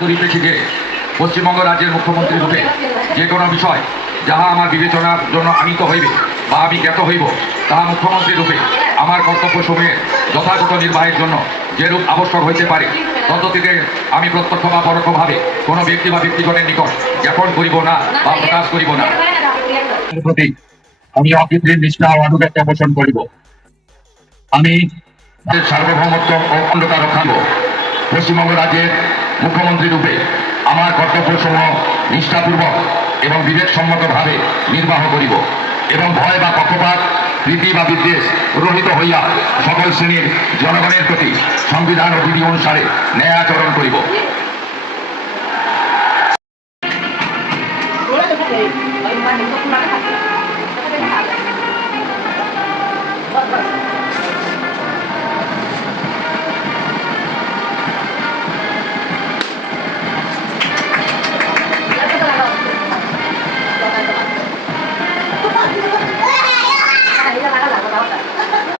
পরিপ্রেক্ষিতে পশ্চিমবঙ্গ রাজ্যের মুখ্যমন্ত্রী রূপে যে কোনো বিষয় যাহা আমার বিবেচনার জন্য আনিত হইবে বা আমি জ্ঞাত হইব, তাহা মুখ্যমন্ত্রী রূপে আমার কর্তব্যসমূহের যথাযথ নির্বাহের জন্য যেরূপ আবশ্যক হইতে পারে তদ্গতিকে আমি প্রত্যক্ষ বা পরোক্ষভাবে কোনো ব্যক্তি বা ব্যক্তিগণের নিকট জ্ঞাপন করিব না বা প্রকাশ করিব না। এর প্রতি আমি অকৃত্রিম নিষ্ঠা ও আনুগত্য পোষণ করিব। আমি সার্বভৌমত্ব ও অখণ্ডতা রক্ষাব। পশ্চিমবঙ্গ রাজ্যের মুখ্যমন্ত্রী রূপে আমার কর্তব্যসমূহ নিষ্ঠাপূর্বক এবং বিবেকসম্মতভাবে নির্বাহ করিব এবং ভয় বা পক্ষপাত, প্রীতি বা বিদ্বেষ রহিত হইয়া সকল শ্রেণীর জনগণের প্রতি সংবিধান ও বিধি অনুসারে ন্যায় আচরণ করিব।